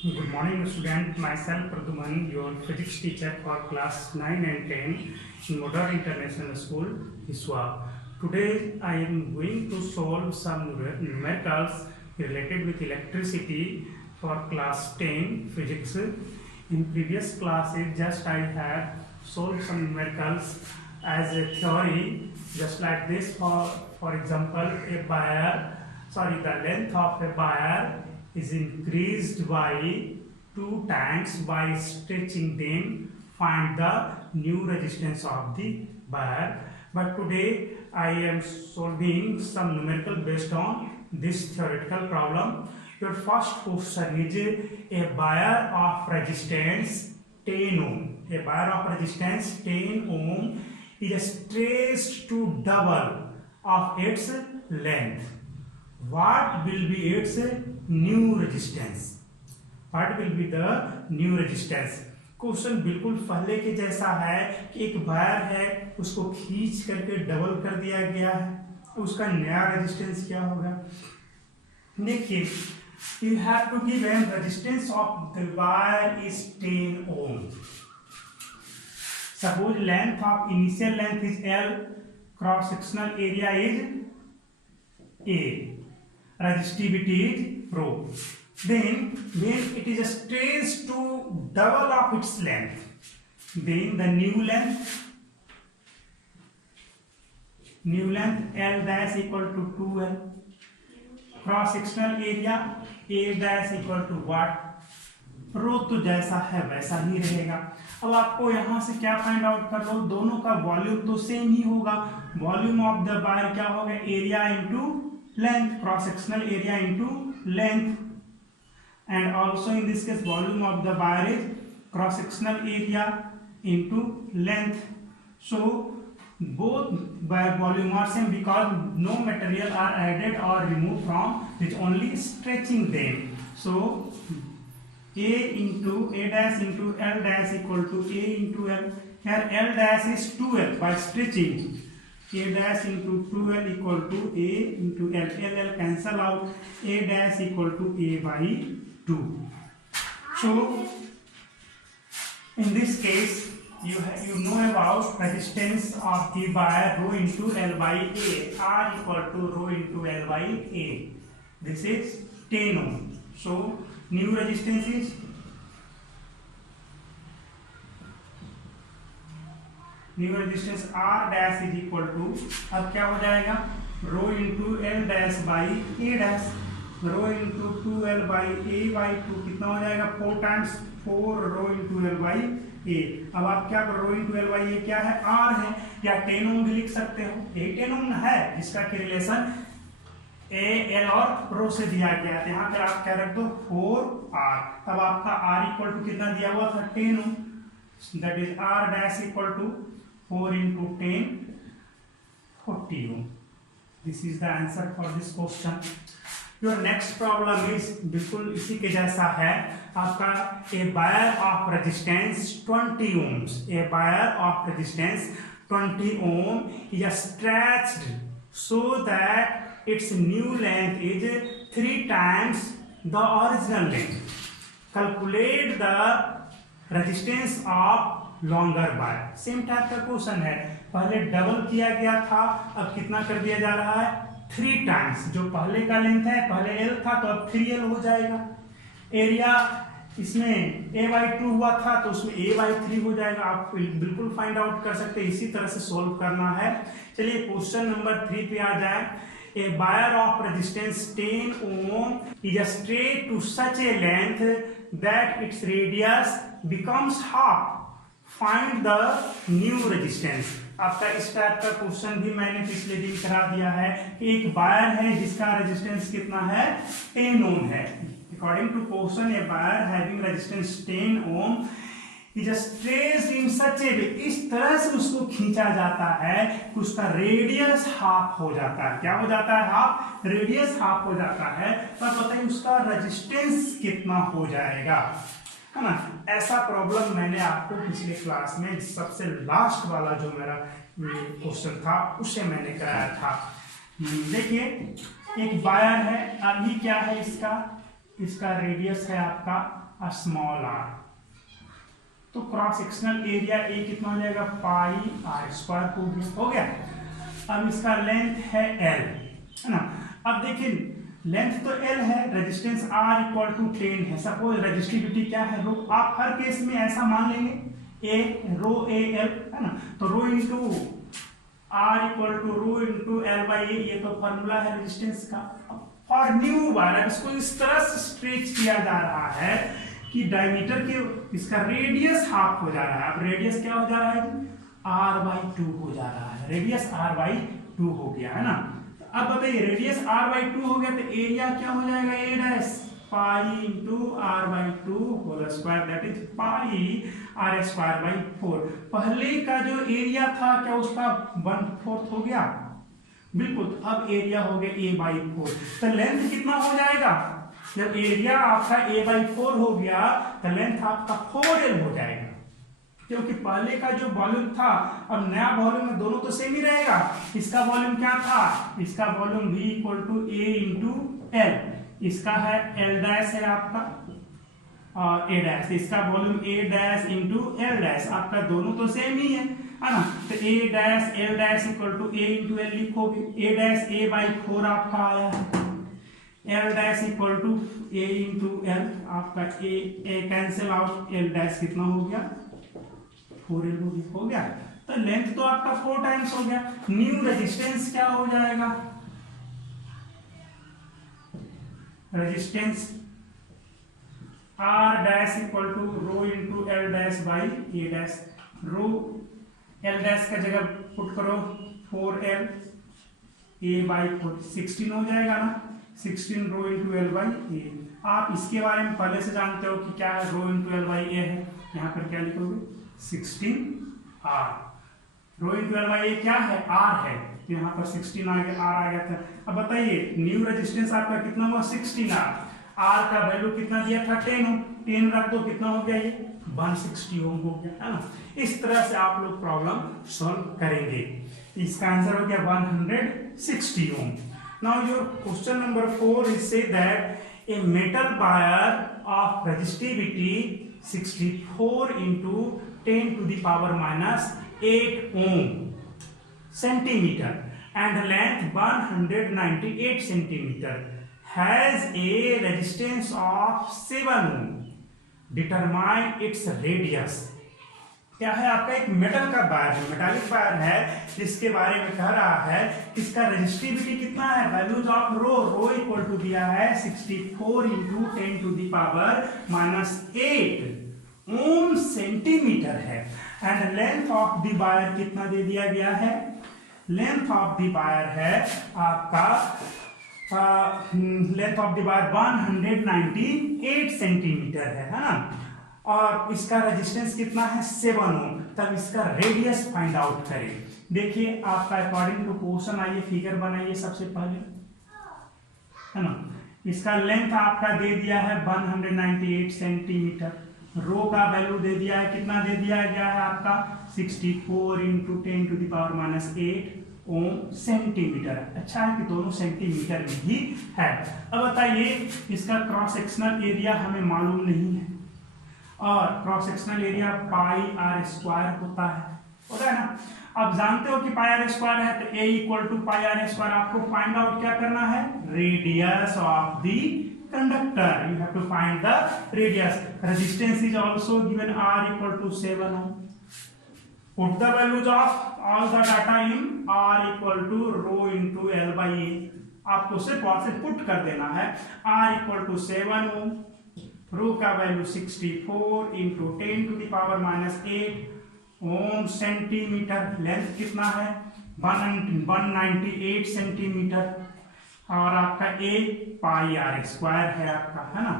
Good morning, student. Myself, Praduman, your physics teacher for class 9 and 10 in Modern International School, Hiswa. Today, I am going to solve some numericals related with electricity for class 10 physics. In previous classes, just I have solved some numericals as a theory, just like this. For example, the length of a wire is increased by 2 times by stretching them. Find the new resistance of the wire. But today I am solving some numerical based on this theoretical problem. Your first question is a wire of resistance 10 ohm. A wire of resistance 10 ohm is stretched to double of its length. What will be its new resistance? What will be the new resistance? Question बिल्कुल पहले के जैसा है कि एक wire है, उसको खींच करके डबल कर दिया गया है, उसका नया रेजिस्टेंस क्या होगा? देखिए, you have to give a resistance of the wire is 10 ohm. Suppose length of initial length is L, cross sectional area is A, resistivity is rho. Then it is stretched to double of its length. Then the new length L dash equal to 2L. Cross sectional area A dash equal to what? रो तो जैसा है वैसा ही रहेगा. अब आपको यहां से क्या फाइंड आउट कर लो, दोनों का वॉल्यूम तो सेम ही होगा. वॉल्यूम ऑफ द वायर क्या होगा? Area into length, cross sectional area into length. And also in this case volume of the wire is cross sectional area into length. So both wire volume are same because no material are added or removed from, which only stretching them. So A dash into L dash equal to A into L. Here L dash is 2L by stretching. A dash into 2L equal to A into L. L cancel out. A dash equal to A by 2. So in this case you know about resistance of the wire rho into L by A. R equal to rho into L by A. This is 10 ohm. So new resistance is R dash is equal to, अब क्या हो जाएगा? Rho into L dash by A dash. Rho into 2L by a by 2 कितना हो जाएगा? 4 times 4 rho into l by a. अब आप क्या करो, rho into l by a क्या है? आर है, या 10 ओम भी लिख सकते हो. 10 ओम है जिसका कि रिलेशन ए एल और रो से दिया गया है. यहाँ पे आप क्या रख दो? 4R. अब आपका R इक्वल टू कितना दिया हुआ था? 10 ohm. That is R dash equal to 4 into 10, 40 ohm. This is the answer for this question. Your next problem is बिल्कुल इसी के जैसा है आपका. A wire of resistance 20 ohms. A wire of resistance 20 ohm is stretched so that its new length is 3 times the original length. Calculate the resistance of longer wire. Same type का question है. पहले double किया गया था, अब कितना कर दिया जा रहा है? 3 टाइम्स. जो पहले का लेंथ है, पहले L था तो अब 3L हो जाएगा. एरिया इसमें A by 2 हुआ था तो उसमें A by 3 हो जाएगा. आप बिल्कुल फाइंड आउट कर सकते हैं. इसी तरह से सोल्व करना है. चलिए क्वेश्चन नंबर 3 पे आ जाए. A wire of resistance 10 ohm is straight to such a length that its radius becomes half. Find the new resistance. आपका इस टाइप का क्वेश्चन भी मैंने पिछले दिन करा दिया है. एक वायर है जिसका रेजिस्टेंस कितना है? 10 ओम है. According to question, a wire having resistance 10 ohm is stretched in such a way. इस तरह से उसको खींचा जाता है कि उसका रेडियस हाफ हो जाता है. क्या हो जाता है? हाफ. रेडियस हाफ हो जाता है. पर बताइए उसका रेजिस्टेंस कितना हो जाएगा, है ना? ऐसा प्रॉब्लम मैंने आपको पिछले क्लास में सबसे लास्ट वाला जो मेरा क्वेश्चन था उसे मैंने कराया था. देखिए एक वायर है. अभी क्या है इसका रेडियस है आपका स्मॉल आर। तो क्रॉस सेक्शनल एरिया ए कितना हो जाएगा, पाई आर स्क्वायर हो गया। अब इसका लेंथ है एल, है ना। अब देखिए लेंथ तो एल है, रेजिस्टेंस आर इक्वल टू 10 है। सपोज रेजिस्टिविटी क्या है, रो। आप हर केस में ऐसा मान लेंगे ए रो ए एल, है ना। तो rho into R equal to rho into l by a, ये तो फॉर्मूला है रेजिस्टेंस का। और न्यू बार इसको इस तरह से स्ट्रेच किया जा रहा है कि डायमीटर के इसका रेडियस हाफ हो जा रहा है। अब रेडियस क्या हो जा रहा है, r/2 हो जा रहा है। रेडियस r/2 हो गया, है ना। तो अब बताइए रेडियस r/2 हो गया तो एरिया क्या हो जाएगा, a dash pi into r/2 whole square, that is pi r²/4। पहले का जो एरिया था क्या उसका 1/4 हो गया, बिल्कुल। तो अब एरिया हो गया a/4। तो लेंथ कितना हो जाएगा, जब एरिया आपका a/4 हो गया तो लेंथ आपका 4l हो जाएगा, क्योंकि पहले का जो वॉल्यूम था, अब नया वॉल्यूम में दोनों तो सेम ही रहेगा। इसका वॉल्यूम क्या था, इसका volume v equal to a into L, इसका है l डैश है आपका और a डैश, इसका volume a dash into l dash, आपका दोनों तो सेम ही है ना। तो a dash l dash equal to a into L लिखोगे, a डैश a/4 आपका आया है, l dash equal to a into L, आपका a cancel out, l dash कितना हो गया, 4l हो गया। तो लेंथ तो आपका 4 टाइम्स हो गया। न्यू रेजिस्टेंस क्या हो जाएगा, resistance r dash equal to rho into L dash by A dash. Rho L dash का जगह पुट करो 4l, a/4 16 हो जाएगा ना, 16 रो इंटू एल बाई ए। आप इसके बारे में पहले से जानते हो कि क्या है, rho into l by a है। यहाँ पर क्या लिखोगे, 16r। Rho into l by a क्या है, r है, तो यहाँ पर 16 आ गया, r आ गया था। अब बताइए न्यू रेजिस्टेंस आपका कितना हुआ, 16r। r का वैल्यू कितना दिया था, 10 ओम, 10 रख दो, कितना हो गया ये 160 ओम हो गया, है ना। इस तरह से आप लोग प्रॉब्लम सॉल्व करेंगे। इसका आंसर हो गया 160 ohm. Now your question number 4 is say that a metal wire of resistivity 64 into 10 to the power minus 8 ohm centimeter and length 198 centimeter has a resistance of 7 ohm. Determine its radius. क्या है, आपका एक metal का wire है, metallic wire है, जिसके बारे में कह रहा है इसका रेजिस्टिविटी कितना है, values of rho equal to दिया है 64 into 10 to the power minus 8 ohm centimetre है। And length of the wire कितना दे दिया गया है, लेंथ ऑफ द वायर है आपका length of the wire 198 centimetre है ना। और इसका रेजिस्टेंस कितना है, 7 ओम। तब इसका रेडियस फाइंड आउट करें। देखिए आपका अकॉर्डिंग टू क्वेश्चन, आइए फिगर बनाइए सबसे पहले, है ना। इसका लेंथ आपका दे दिया है 198 सेंटीमीटर, रो का वैल्यू दे दिया है, कितना दे दिया गया है आपका 64 into 10 to the power minus 8 ohm centimetre. अच्छा है कि दोनों सेंटीमीटर में ही है। अब बताइए इसका क्रॉस सेक्शनल एरिया हमें मालूम नहीं है, और cross sectional area pi R square होता है ना। अब जानते हो कि पाई आर स्क्वायर है, तो a equal to pi R square. आपको फाइंड आउट क्या करना है, radius of the conductor, you have to find the radius. Resistance is also given r equal to 7 ohm. Put the values of all the data in r equal to rho into l by a. आपको सिर्फ और सिर्फ put कर देना है, r equal to 7 ohm, rho का value 64 into 10 to the power minus 8 ohm centimetre, length कितना है 198 सेंटीमीटर, और आपका a पाई आर स्क्वायर है आपका, है ना।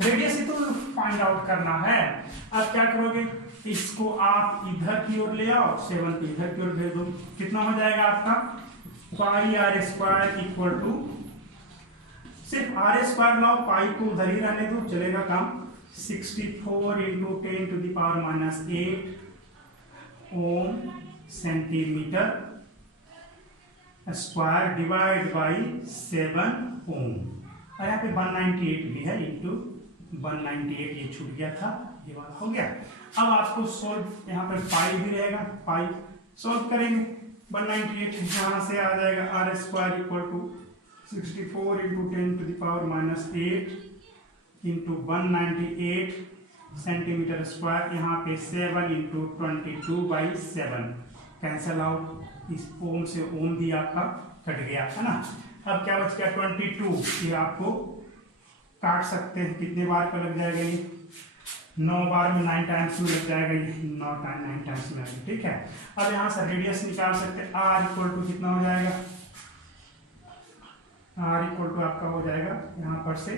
रेडियस ही तो फाइंड आउट करना है। अब क्या करोगे, इसको आप इधर की ओर ले आओ, 7 को इधर की ओर भेज दो, कितना हो जाएगा आपका पाई आर स्क्वायर इक्वल टू, सिर्फ आर स्क्वायर लाओ, पाई को उधर ही रहने दो, चलेगा काम। 64 into 10 to the power minus 8 ohm centimetre square divide by 7 ohm, और यहाँ पे 198 भी है इंटू 198 ये छूट गया था, ये वाला हो गया। अब आपको सोल्व, यहाँ पर पाई भी रहेगा, पाई सोल्व करेंगे। 198 यहाँ से आ जाएगा R square equal to 64 into 10⁻⁻8 into 198 centimetre square, यहाँ पे 7 इंटू 22/7 कैंसल आउट, इस ओम से ओम भी आपका कट गया है ना। अब क्या बच गया 22, ये आपको काट सकते हैं, कितने बार का लग जाएगा ये, 9 बार में 9 टाइम्स में लग जाएगा ये, 9 टाइम्स में, ठीक है। अब यहाँ से रेडियस निकाल सकते हैं, आर इक्वल टू कितना हो जाएगा, आर इक्वल टू आपका हो जाएगा यहाँ पर से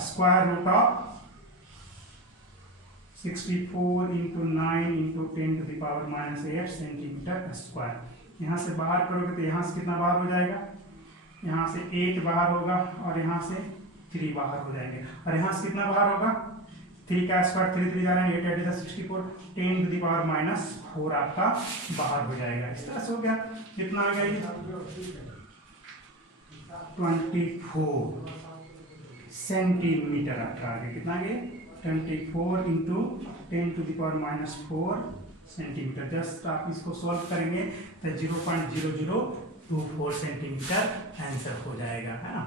square root of 64 into 9 into 10⁻⁻8 centimetre square. यहाँ से बाहर करोगे तो यहाँ से कितना बाहर हो जाएगा, यहाँ से 8 बाहर होगा और यहाँ से 3 बाहर हो जाएंगे, और यहाँ से कितना बाहर होगा, 3 का स्क्वायर 3 3 जा रहा है, 8 8 64, 10⁻⁻4 आपका बाहर हो जाएगा। इस तरह से हो गया, कितना आ गया ये 24 सेंटीमीटर आपका आ गया, कितना आ गया 24 इंटू 10⁻⁻4 सेंटीमीटर। जस्ट आप इसको सॉल्व करेंगे तो 0.0024 सेंटीमीटर आंसर हो जाएगा, है ना।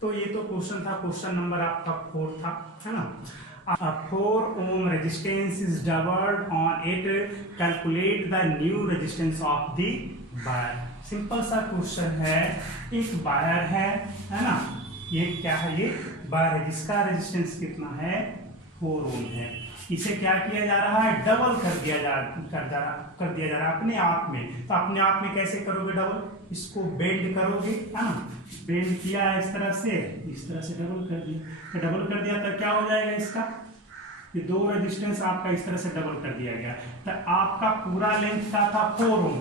तो ये तो क्वेश्चन था, क्वेश्चन नंबर आपका 4 था, है ना। 4 ohm resistance is doubled on it, calculate the new resistance of the wire। Simple सा क्वेश्चन है, एक वायर है ना, ये क्या है, ये वायर है जिसका रेजिस्टेंस कितना है 4 ओम है। इसे क्या किया जा रहा है, डबल कर दिया जा रहा है अपने आप में। तो अपने आप में कैसे करोगे डबल, इसको बेंड करोगे, है ना, बेंड किया इस तरह से डबल कर दिया, तो डबल कर दिया तो क्या हो जाएगा इसका, ये 2 रेजिस्टेंस आपका इस तरह से डबल कर दिया गया। तो आपका पूरा लेंथ का था 4 ओम,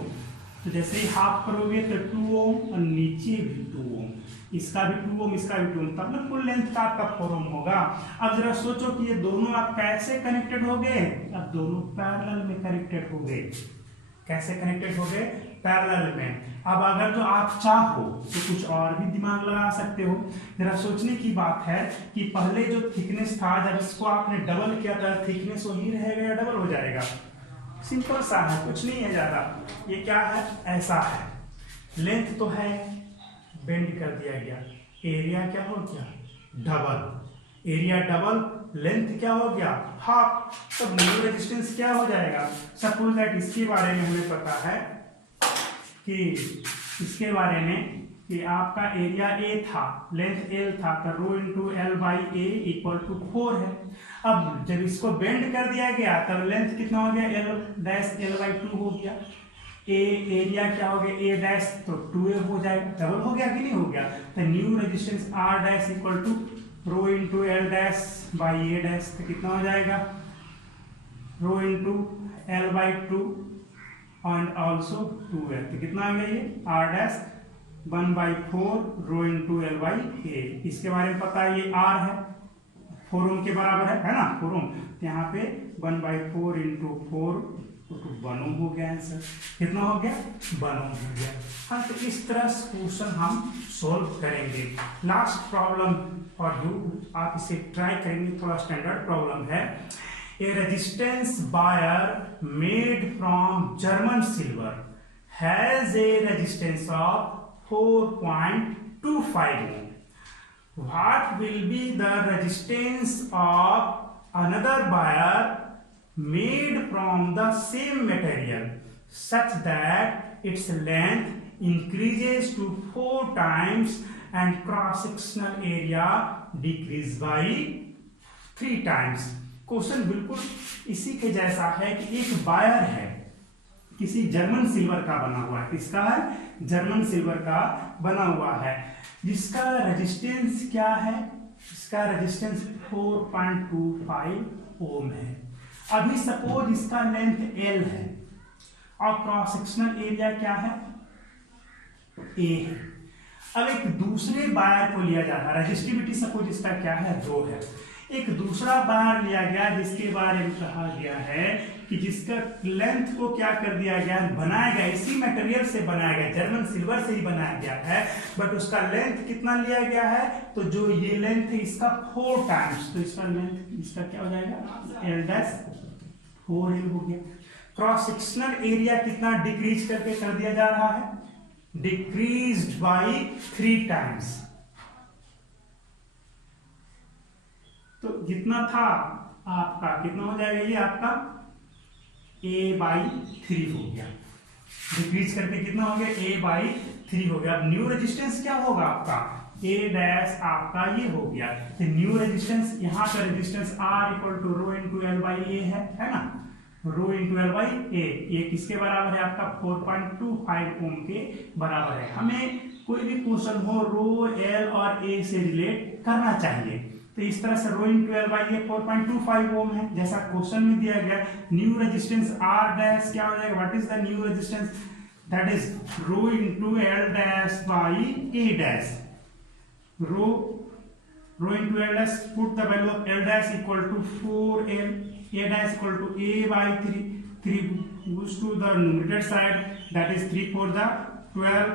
तो जैसे ही हाफ करोगे तो 2 ओम और नीचे भी 2 ओम, इसका भी 2 ओम इसका भी 2 ओम, तब ना फुल लेंथ का आपका 4 ओम होगा। अब जरा सोचो कि ये दोनों आप कैसे कनेक्टेड हो गए, अब दोनों पैरेलल में कनेक्टेड हो गए। कैसे कनेक्टेड हो गए, पैरेलल में। अब अगर जो आप चाहो तो कुछ और भी दिमाग लगा सकते हो। जरा सोचने की बात है कि पहले जो थिकनेस था, जब इसको आपने डबल किया था, थिकनेस वही रहेगा या डबल हो जाएगा, सिंपल सा है, कुछ नहीं है ज्यादा। ये क्या है, ऐसा है, लेंथ तो है, बेंड कर दिया गया, एरिया क्या हो गया डबल, एरिया डबल, लेंथ क्या हो गया हाफ, तो न्यू रेजिस्टेंस क्या हो जाएगा। सपोज दैट इसके बारे में हमें पता है कि इसके बारे में कि आपका एरिया ए था, लेंथ एल था, तो rho into l by a equal to 4 है। अब जब इसको बेंड कर दिया गया तब लेंथ कितना हो गया, एल डैश एल बाई 2 हो गया। ए एरिया क्या हो गया, ए डैश, तो 2a हो जाएगा, डबल हो गया कि नहीं हो गया। तो new resistance R dash equal to rho into L dash by A dash, तो कितना हो जाएगा, rho into l by 2 and also 2l, तो कितना आ गया ये R dash 1/4 rho into l by a. इसके बारे में पता है, ये आर है, 4 ओम के बराबर है ना, 4 ओम, तो यहाँ पे 1/4 इंटू 4 तो 1 ओम हो गया आंसर। कितना हो गया, 1 ओम हो गया। हाँ, तो इस तरह से क्वेश्चन हम सोल्व करेंगे। लास्ट प्रॉब्लम फॉर यू, आप इसे ट्राई करेंगे, थोड़ा स्टैंडर्ड प्रॉब्लम है। A resistance wire made from German silver has a resistance of 4.25 ohm. What will be the resistance of another wire made from the same material such that its length increases to 4 times and cross-sectional area decrease by 3 times? Question बिल्कुल इसी के जैसा है कि एक wire है, किसी German silver का बना हुआ है, किसका है, जर्मन सिल्वर का बना हुआ है, जिसका रेजिस्टेंस क्या है, इसका रेजिस्टेंस 4.25 ओम है। अभी सपोज इसका लेंथ L है और क्रॉस सेक्शनल एरिया क्या है, A है। अब एक दूसरे वायर को लिया जा रहा है, रेजिस्टिविटी सपोज इसका क्या है, रो है। एक दूसरा बार लिया गया जिसके बारे में कहा गया है कि जिसका लेंथ को क्या कर दिया गया, बनाया गया, इसी मटेरियल से बनाया गया, जर्मन सिल्वर से ही बनाया गया है, बट उसका लेंथ कितना लिया गया है, तो जो ये लेंथ है इसका 4 टाइम्स, तो इसका लेंथ इसका क्या हो जाएगा एल डैश 4L हो गया। क्रॉस सेक्शनल एरिया कितना डिक्रीज करके कर दिया जा रहा है, डिक्रीज्ड बाय 3 टाइम्स। तो जितना था आपका कितना हो जाएगा, ये आपका A/3 हो गया, डिक्रीज करके कितना हो गया A/3 हो गया। अब न्यू रेजिस्टेंस क्या होगा आपका A डैश आपका ये हो गया, तो न्यू रेजिस्टेंस यहाँ का resistance R = rho into l by a है ना, rho into l by a, ये किसके बराबर है आपका 4.25 ओम के बराबर है। हमें कोई भी क्वेश्चन हो रो एल और ए से रिलेट करना चाहिए, तो इस तरह से रो इंटू एल बाई ए 4.25 ओम है जैसा क्वेश्चन में दिया गया। न्यू रेजिस्टेंस आर डैश क्या हो जाएगा, what is the new resistance, that is rho into L dash by A dash, rho into L dash, put the value of L dash equal to 4L, A dash equal to A/3, 3 goes to the numerator side, that is 3 for the 12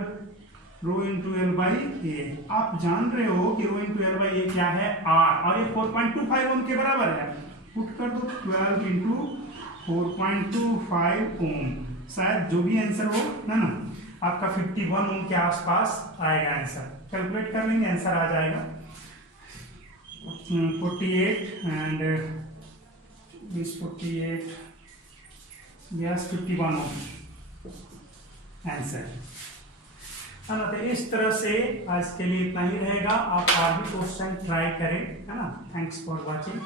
rho into l by a. आप जान रहे हो कि rho into l by a क्या है R, और ये 4.25 ओम के बराबर है, पुट कर दो 12 इंटू 4.25 ओम, शायद जो भी आंसर हो ना आपका 51 ओम के आसपास आएगा आंसर, कैलकुलेट कर लेंगे आंसर आ जाएगा 48 एंड 48 यस 51 आंसर है ना। तो इस तरह से आज के लिए इतना ही रहेगा, आप और भी क्वेश्चन ट्राई करें है ना। Thanks for watching.